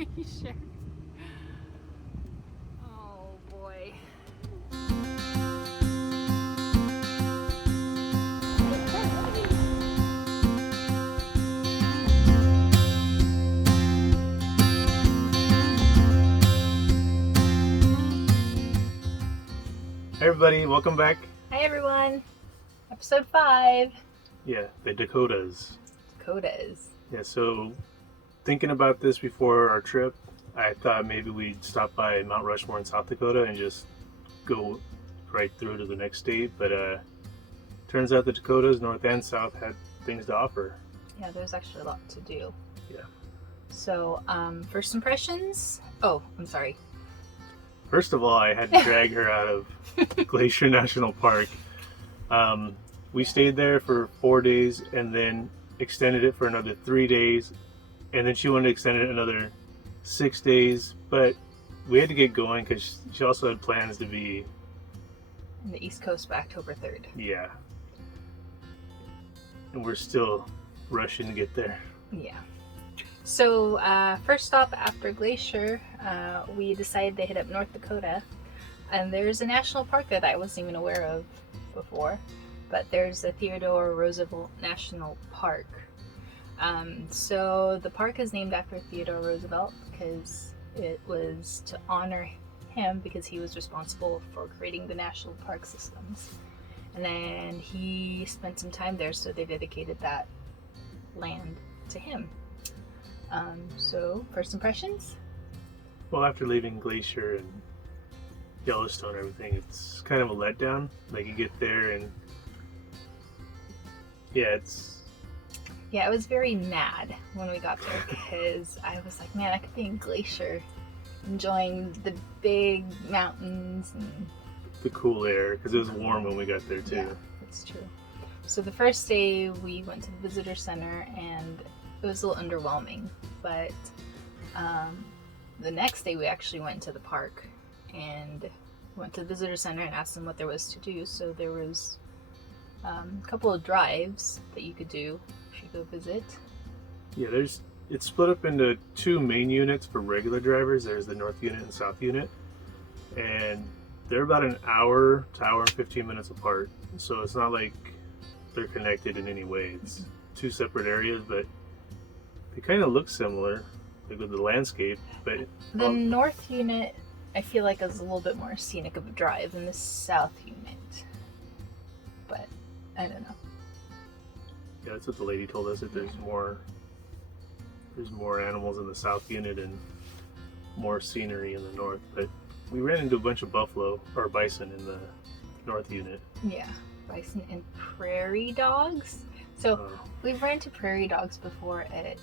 you sure? Oh boy. Hey everybody, welcome back. Hi everyone. Episode 5. Yeah, the Dakotas. Dakotas. Yeah, so thinking about this before our trip, I thought maybe we'd stop by Mount Rushmore in South Dakota and just go right through to the next state. But turns out the Dakotas, North and South, had things to offer. Yeah, there's actually a lot to do. Yeah. So, first impressions? Oh, I'm sorry. First of all, I had to drag her out of Glacier National Park. We stayed there for 4 days and then extended it for another 3 days. And then she wanted to extend it another 6 days. But we had to get going because she also had plans to be... In the East Coast by October 3rd. Yeah. And we're still rushing to get there. Yeah. So, first stop after Glacier, we decided to hit up North Dakota. And there's a national park there that I wasn't even aware of before. But there's a Theodore Roosevelt National Park. So the park is named after Theodore Roosevelt because it was to honor him because he was responsible for creating the national park systems. And then he spent some time there, so they dedicated that land to him. So, first impressions? Well, after leaving Glacier and Yellowstone and everything, it's kind of a letdown. Like, you get there and... Yeah, Yeah, I was very mad when we got there because I was like, man, I could be in Glacier enjoying the big mountains and the cool air, because it was warm when we got there too. Yeah, that's true. So the first day we went to the visitor center and it was a little underwhelming, but the next day we actually went to the park and went to the visitor center and asked them what there was to do. So there was a couple of drives that you could do if you go visit. Yeah, it's split up into two main units for regular drivers. There's the North unit and South unit, and they're about an hour to hour and 15 minutes apart. So it's not like they're connected in any way. It's two separate areas, but they kind of look similar, like with the landscape. But the North unit, I feel like, is a little bit more scenic of a drive than the South unit. But I don't know. Yeah, that's what the lady told us, that there's more animals in the South unit and more scenery in the North. But we ran into a bunch of buffalo or bison in the North unit. Yeah, bison and prairie dogs. So we've ran into prairie dogs before at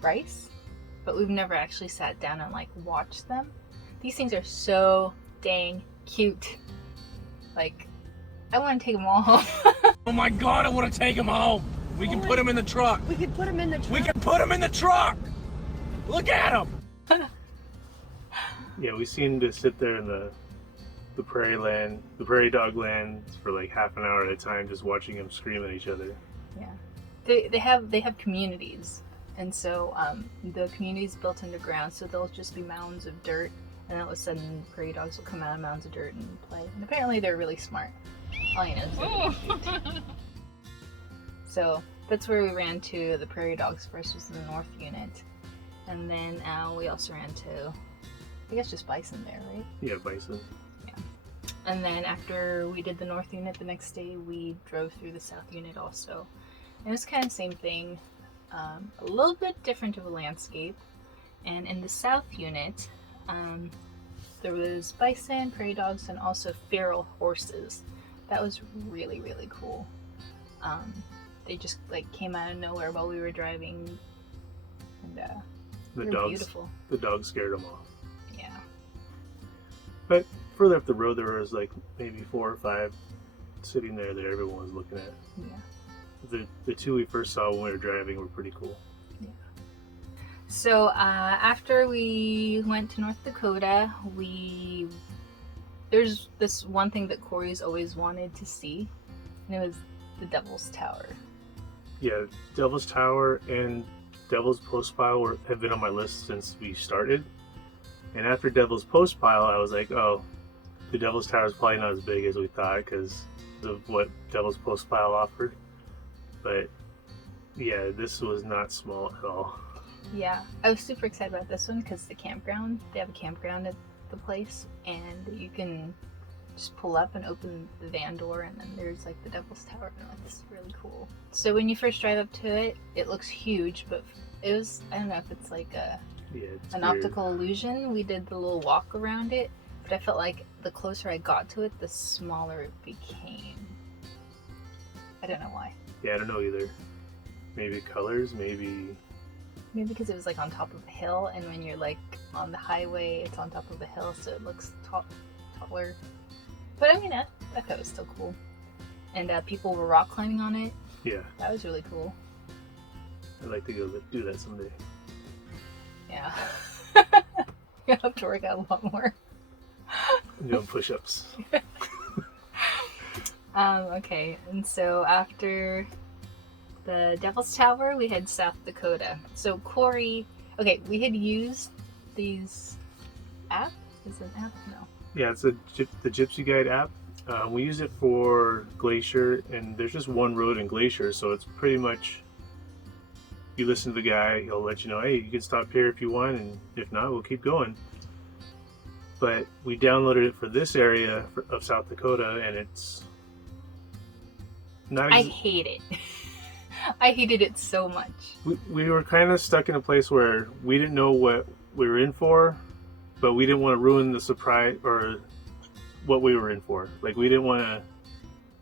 Bryce, but we've never actually sat down and watched them. These things are so dang cute. I want to take them all home. Oh my God, I want to take him home. We can put him in the truck. We could put him in the truck. We can put him in the truck. Look at him. Yeah, we seem to sit there in the prairie dog land for like half an hour at a time, just watching them scream at each other. Yeah, they have communities, and so the community's built underground, so there'll just be mounds of dirt, and all of a sudden prairie dogs will come out of mounds of dirt and play. And apparently they're really smart. All I know is they're really cute. So that's where we ran to the prairie dogs first, was the North unit, and then we also ran to, I guess, just bison there, right? Yeah, bison. Yeah. And then after we did the North unit, the next day we drove through the South unit also. And it's kind of the same thing, a little bit different of a landscape. And in the South unit, there was bison, prairie dogs, and also feral horses. That was really, really cool. They just came out of nowhere while we were driving, and they were beautiful. The dogs scared them off. Yeah. But further up the road, there was maybe 4 or 5 sitting there that everyone was looking at. Yeah. The two we first saw when we were driving were pretty cool. Yeah. So after we went to North Dakota, there's this one thing that Corey's always wanted to see, and it was the Devil's Tower. Yeah, Devil's Tower, and Devil's Postpile have been on my list since we started. And after Devil's Postpile, I was like, oh, the Devil's Tower is probably not as big as we thought because of what Devil's Postpile offered. But yeah, this was not small at all. Yeah, I was super excited about this one because they have a campground at the place, and you can just pull up and open the van door, and then there's like the Devil's Tower, and it's really cool. So when you first drive up to it, it looks huge, but it was, I don't know if it's like an optical illusion. We did the little walk around it, but I felt like the closer I got to it, the smaller it became. I don't know why. Yeah, I don't know either. Maybe colors, maybe because it was like on top of a hill, and when you're like on the highway, it's on top of a hill, so it looks taller. But I mean, I thought it was still cool. And people were rock climbing on it. Yeah. That was really cool. I'd like to go do that someday. Yeah. You'll have to work out a lot more. I'm doing push-ups. Okay, and so after the Devil's Tower, we had South Dakota. So Corey, okay, we had used these app. Is it an app? No. Yeah, it's the Gypsy Guide app. We use it for Glacier, and there's just one road in Glacier, so it's pretty much, you listen to the guy, he'll let you know, hey, you can stop here if you want, and if not, we'll keep going. But we downloaded it for this area of South Dakota, and it's not. I hate it. I hated it so much. We were kind of stuck in a place where we didn't know what we were in for, but we didn't want to ruin the surprise or what we were in for. Like, we didn't want to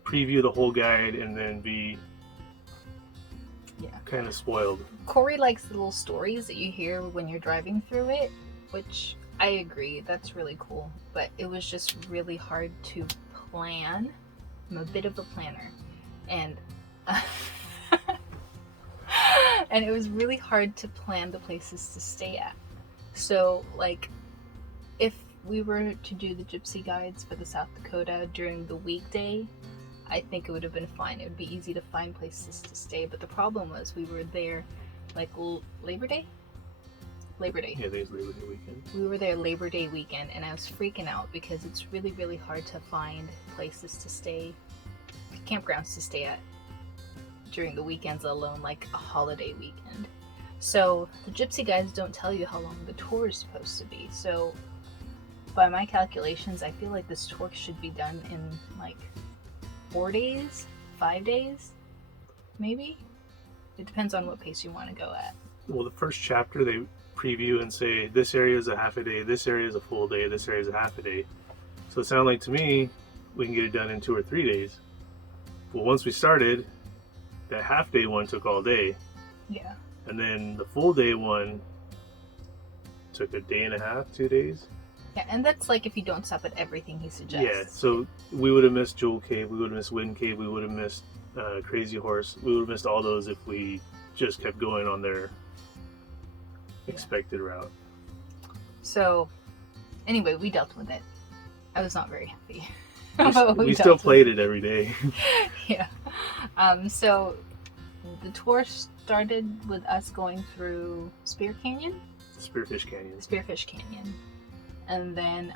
preview the whole guide and then be kind of spoiled. Corey likes the little stories that you hear when you're driving through it, which I agree, that's really cool. But it was just really hard to plan. I'm a bit of a planner. And and it was really hard to plan the places to stay at. So, like, if we were to do the Gypsy Guides for the South Dakota during the weekday, I think it would have been fine. It would be easy to find places to stay. But the problem was we were there, like, Labor Day? Labor Day. Yeah, there's Labor Day weekend. We were there Labor Day weekend, and I was freaking out because it's really, really hard to find places to stay, campgrounds to stay at during the weekends alone, like a holiday weekend. So the Gypsy Guides don't tell you how long the tour is supposed to be. So by my calculations, I feel like this tour should be done in like 4 days, 5 days, maybe. It depends on what pace you want to go at. Well, the first chapter they preview and say this area is a half a day, this area is a full day, this area is a half a day. So it sounded like to me we can get it done in 2 or 3 days. Well, once we started, that half day one took all day. Yeah. And then the full day one took a day and a half, 2 days. Yeah, and that's like if you don't stop at everything he suggests. Yeah, so we would have missed Jewel Cave, we would have missed Wind Cave, we would have missed Crazy Horse. We would have missed all those if we just kept going on their expected route. So, anyway, we dealt with it. I was not very happy. We still played it every day. Yeah. So the tour started with us going through Spearfish Canyon. And then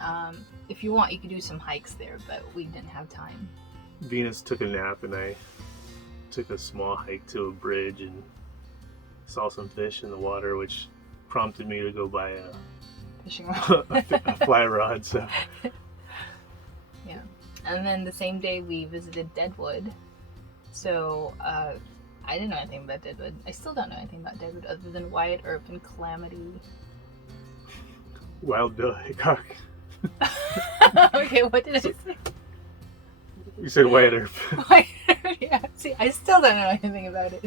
if you want, you could do some hikes there, but we didn't have time. Venus took a nap and I took a small hike to a bridge and saw some fish in the water, which prompted me to go buy a fishing rod. a fly rod. So yeah. And then the same day we visited Deadwood. So I didn't know anything about Deadwood. I still don't know anything about Deadwood other than Wyatt Earp and Calamity. Wild Bill Hickok. Okay, what did I say? You said Wyatt Earp. Yeah, see, I still don't know anything about it.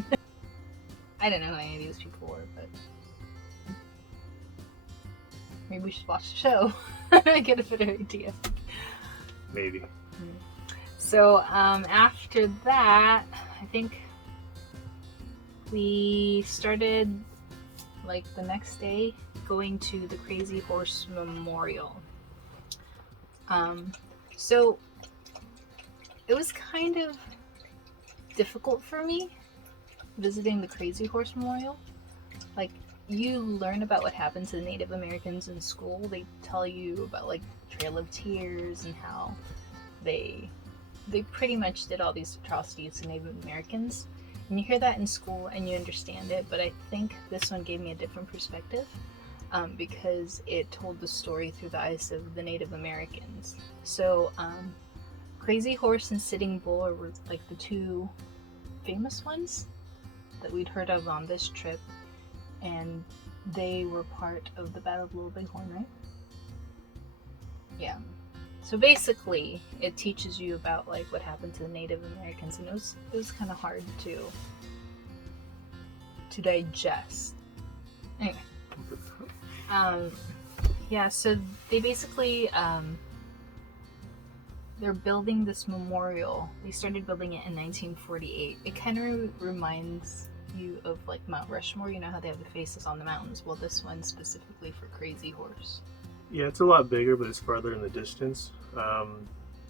I don't know who any of these people were, but maybe we should watch the show and get a better idea. Maybe. So after that, I think we started like the next day going to the Crazy Horse Memorial. So it was kind of difficult for me visiting the Crazy Horse Memorial like you learn about what happened to the Native Americans in school. They tell you about like Trail of Tears and how they pretty much did all these atrocities to Native Americans. And you hear that in school and you understand it, but I think this one gave me a different perspective because it told the story through the eyes of the Native Americans. So Crazy Horse and Sitting Bull were like the two famous ones that we'd heard of on this trip, and they were part of the Battle of Little Bighorn, right? Yeah. So basically, it teaches you about like what happened to the Native Americans, and it was kind of hard to digest. Anyway, yeah. So they basically they're building this memorial. They started building it in 1948. It kind of reminds you of like Mount Rushmore. You know how they have the faces on the mountains? Well, this one specifically for Crazy Horse. Yeah, it's a lot bigger, but it's farther in the distance. One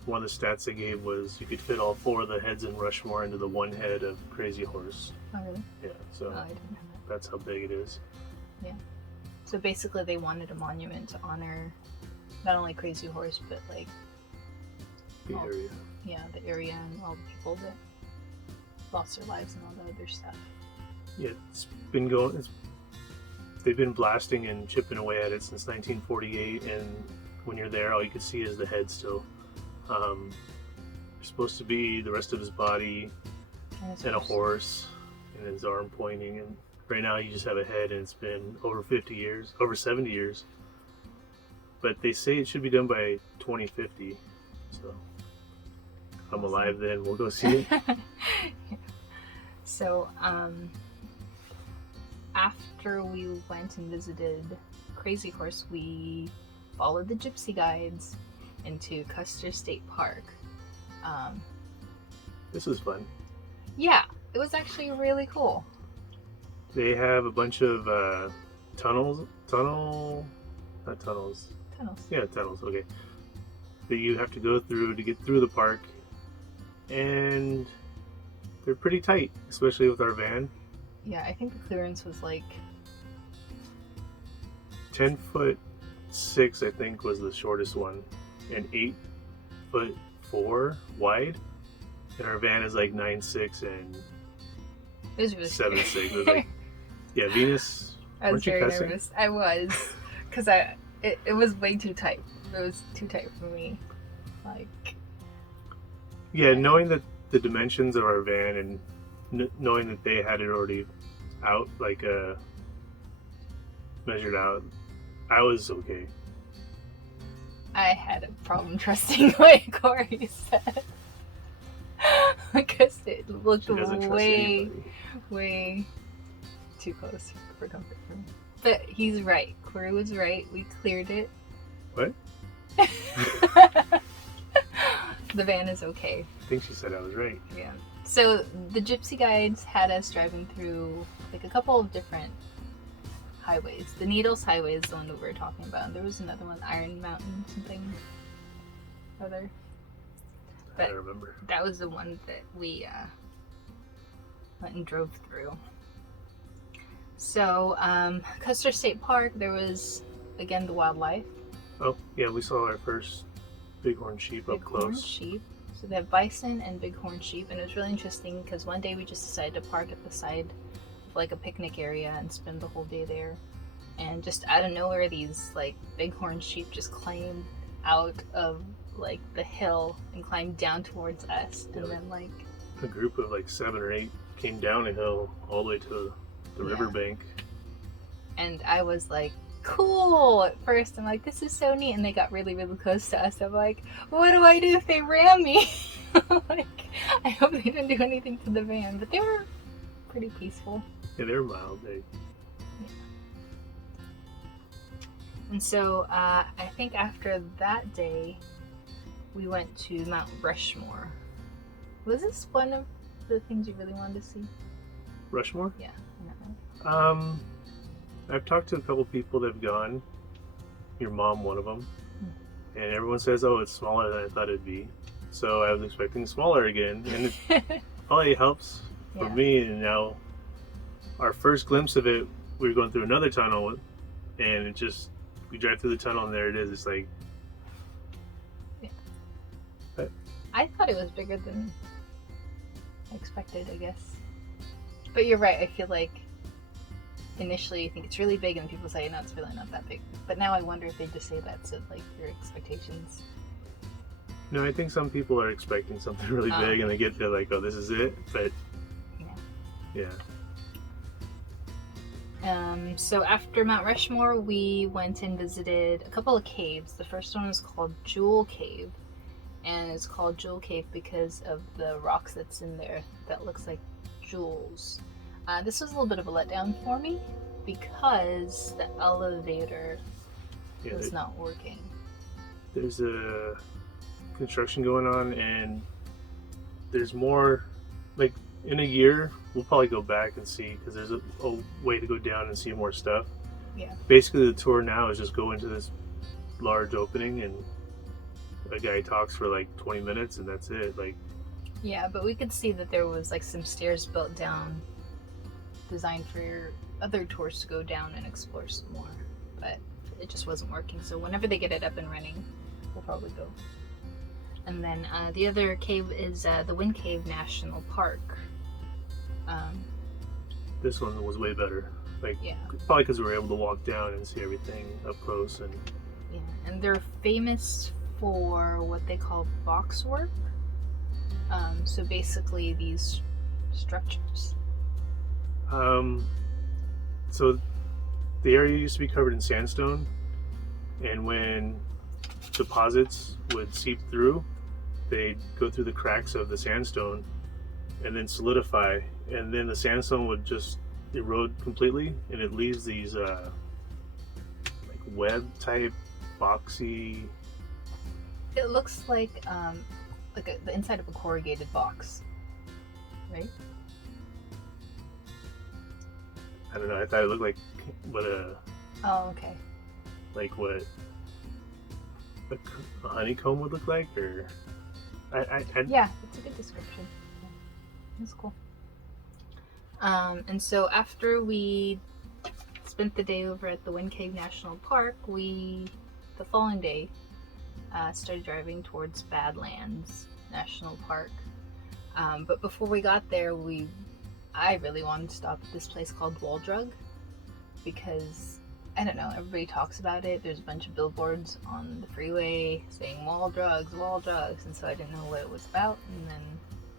of the stats they gave was you could fit all 4 of the heads in Rushmore into the one head of Crazy Horse. Oh, really? Yeah, so I didn't know that. that's how big it is. Yeah. So basically, they wanted a monument to honor not only Crazy Horse, but like The area. Yeah, the area and all the people that lost their lives and all the other stuff. Yeah, it's been going. They've been blasting and chipping away at it since 1948, and when you're there, all you can see is the head still. There's supposed to be the rest of his body and a horse and his arm pointing, and right now you just have a head, and it's been over 50 years, over 70 years. But they say it should be done by 2050, so if I'm alive then, we'll go see it. Yeah. So, after we went and visited Crazy Horse, we followed the gypsy guides into Custer State Park. This is fun. Yeah, it was actually really cool. They have a bunch of tunnels, okay, that you have to go through to get through the park, and they're pretty tight, especially with our van. Yeah, I think the clearance was like 10'6", I think, was the shortest one, and 8'4" wide, and our van is like 9'6" and it was really 7'6". It was like, yeah, Venus. I was weren't you very cussing? nervous. I was, because it was way too tight. It was too tight for me. Like, Yeah, knowing that the dimensions of our van and knowing that they had it already out, like measured out, I was okay. I had a problem trusting what Corey said. Because it looked She doesn't trust way, anybody. way too close for comfort for me. But he's right. Corey was right. We cleared it. What? The van is okay. I think she said I was right. Yeah. So the gypsy guides had us driving through like a couple of different highways. The Needles Highway is the one that we were talking about. And there was another one, Iron Mountain something other. I But don't remember. that was the one that we went and drove through. So Custer State Park, there was again the wildlife. Oh, yeah, we saw our first bighorn sheep up Bighorn close. sheep. So they have bison and bighorn sheep, and it was really interesting because one day we just decided to park at the side of like a picnic area and spend the whole day there. And just out of nowhere, these like bighorn sheep just climbed out of like the hill and climbed down towards us, Yeah, and then like A group of like 7 or 8 came down a hill all the way to the Yeah. riverbank. and I was like, cool at first. I'm like, this is so neat, and they got really, really close to us. I'm like, what do I do if they ram me? Like, I hope they didn't do anything to the van, but they were pretty peaceful. Yeah, they were mild. And so I think after that day, we went to Mount Rushmore. Was this one of the things you really wanted to see? Rushmore? Yeah, I don't know. I've talked to a couple people that have gone. Your mom, one of them, and everyone says, "Oh, it's smaller than I thought it'd be." So I was expecting smaller again, and it probably helps for Yeah. me. And now, our first glimpse of it we were going through another tunnel, and we drive through the tunnel, and there it is. It's like, I thought it was bigger than I expected, I guess. But you're right. I feel like initially you think it's really big, and people say, no, it's really not that big. But now I wonder if they just say that so like your expectations. no, I think some people are expecting something really big, and they get there like, oh, this is it. But yeah. So after Mount Rushmore, we went and visited a couple of caves. The first one was called Jewel Cave, and it's called Jewel Cave because of the rocks that's in there that looks like jewels. This was a little bit of a letdown for me because the elevator was not working. There's a construction going on, and there's more. Like in a year, we'll probably go back and see because there's a way to go down and see more stuff. Yeah. Basically, the tour now is just go into this large opening, and a guy talks for like 20 minutes, and that's it. Like. Yeah, but we could see that there was like some stairs built down, designed for your other tours to go down and explore some more. But it just wasn't working. So whenever they get it up and running, we'll probably go. And then the other cave is the Wind Cave National Park. This one was way better. Like, yeah. Probably because we were able to walk down and see everything up close. And yeah, and they're famous for what they call box work. So basically these structures. So the area used to be covered in sandstone, and when deposits would seep through, they'd go through the cracks of the sandstone and then solidify, and then the sandstone would just erode completely, and it leaves these like web type boxy. It looks like the inside of a corrugated box, right? I don't know. I thought it looked like what Oh, okay. Like what a honeycomb would look like, or Yeah, it's a good description. Yeah, that's cool. And so after we spent the day over at the Wind Cave National Park, the following day, started driving towards Badlands National Park. But before we got there, I really wanted to stop at this place called Wall Drug because, I don't know, everybody talks about it. There's a bunch of billboards on the freeway saying wall drugs, and so I didn't know what it was about. And then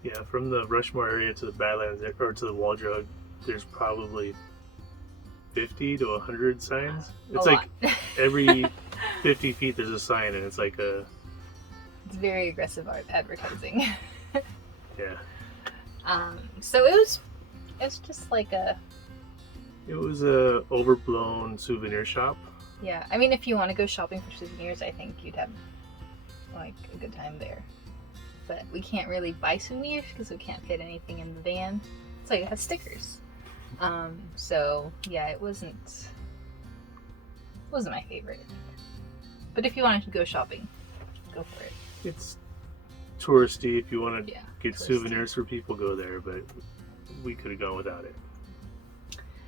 yeah, from the Rushmore area to the Badlands or to the Wall Drug, there's probably 50 to 100 signs. It's like every 50 feet there's a sign, and it's like it's very aggressive advertising. Yeah. So it was just like it was a overblown souvenir shop. Yeah, I mean, if you want to go shopping for souvenirs, I think you'd have like a good time there. But we can't really buy souvenirs because we can't fit anything in the van, so it has stickers. So yeah, it wasn't my favorite. But if you wanted to go shopping, go for it. It's touristy. If you want to get touristy souvenirs for people, go there. But we could have gone without it.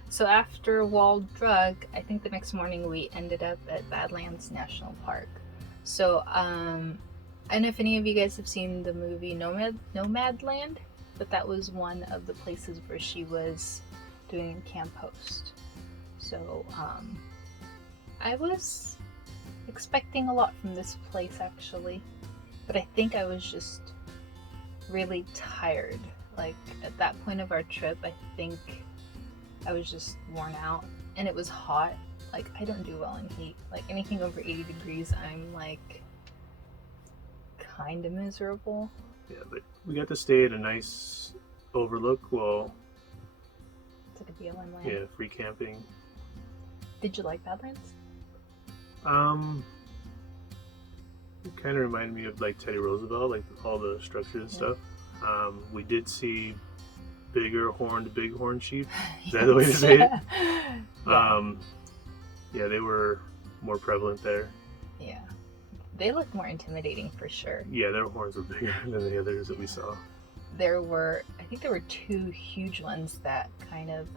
So after Wall Drug, I think the next morning we ended up at Badlands National Park. So I don't know if any of you guys have seen the movie Nomadland, but that was one of the places where she was doing camp host. So I was expecting a lot from this place actually, but I think I was just really tired. Like at that point of our trip, I think I was just worn out, and it was hot. Like I don't do well in heat. Like anything over 80 degrees, I'm like kind of miserable. Yeah, but we got to stay at a nice overlook. Well, it's like a BLM land. Yeah, free camping. Did you like Badlands? It kind of reminded me of like Teddy Roosevelt, like all the structures and stuff. We did see bighorn sheep. Is that the way to say it? Yeah, they were more prevalent there. Yeah, they looked more intimidating for sure. Yeah, their horns were bigger than the others that we saw. I think there were two huge ones that kind of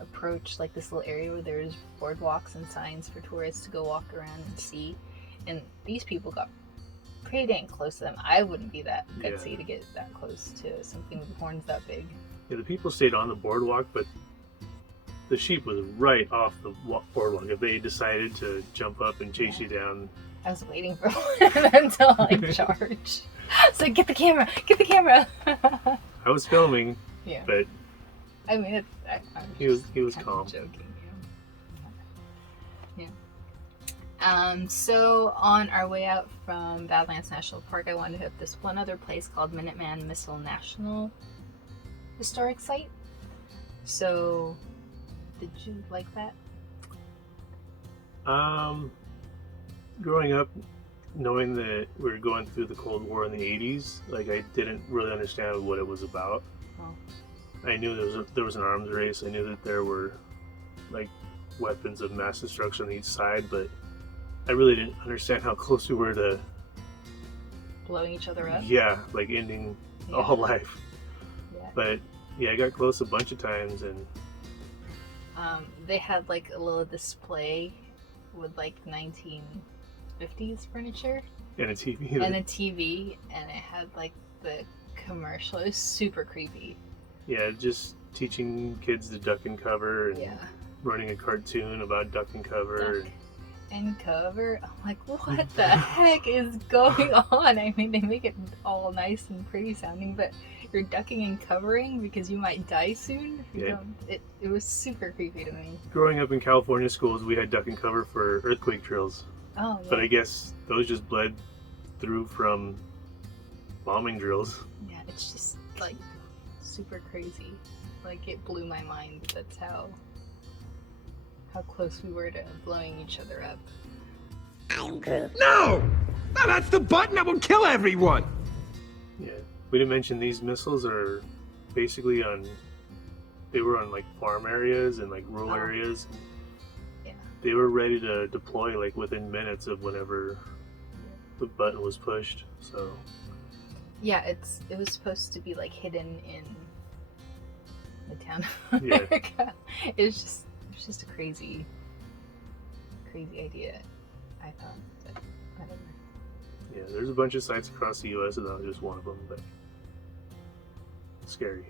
approach like this little area where there's boardwalks and signs for tourists to go walk around and see. And these people got pretty dang close to them. I wouldn't be that gutsy to get that close to something with horns that big. Yeah, the people stayed on the boardwalk, but the sheep was right off the boardwalk. If they decided to jump up and chase you down, I was waiting for one until I charged. So get the camera, get the camera. I was filming, Yeah. but I mean, he was kind of calm. joking. Yeah. So on our way out from Badlands National Park, I wanted to hit this one other place called Minuteman Missile National Historic Site. So, did you like that? Growing up, knowing that we were going through the Cold War in the 80s, like I didn't really understand what it was about. Oh. I knew there was an arms race. I knew that there were like weapons of mass destruction on each side, but I really didn't understand how close we were to Blowing each other up? yeah, like ending all life. Yeah. But yeah, I got close a bunch of times, and They had like a little display with like 1950s furniture and a TV. and a TV, and it had like the commercial. It was super creepy. Yeah, just teaching kids to duck and cover, and Yeah. running a cartoon about duck and cover. Duck and cover. I'm like, what the heck is going on? I mean, they make it all nice and pretty sounding, but you're ducking and covering because you might die soon. You Yeah. know, it was super creepy to me. Growing up in California schools, we had duck and cover for earthquake drills, Oh, yeah. but I guess those just bled through from bombing drills. Yeah, it's just like super crazy. Like it blew my mind. That's how close we were to blowing each other up. No! No, that's the button that will kill everyone! Yeah, we didn't mention these missiles are basically they were on like farm areas and like rural Oh. areas. Yeah. They were ready to deploy like within minutes of whenever the button was pushed. So Yeah, it was supposed to be like hidden in the town of Yeah. America. It was just a crazy idea, I thought. But whatever. yeah, there's a bunch of sites across the U.S. and that was just one of them, but scary.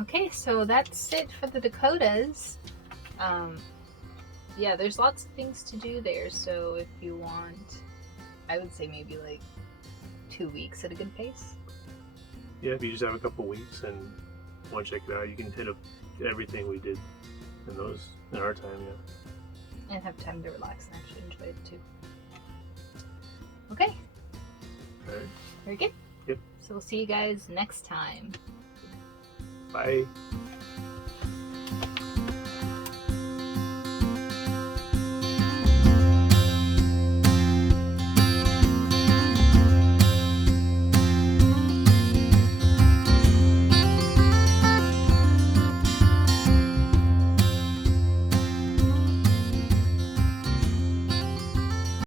Okay, so that's it for the Dakotas. Yeah, there's lots of things to do there, so if you want, I would say maybe like 2 weeks at a good pace. Yeah, if you just have a couple weeks and want to check it out, you can hit up everything we did in our time. Yeah. And have time to relax and actually enjoy it too. Okay, All right. very good. Yep. So we'll see you guys next time. Bye.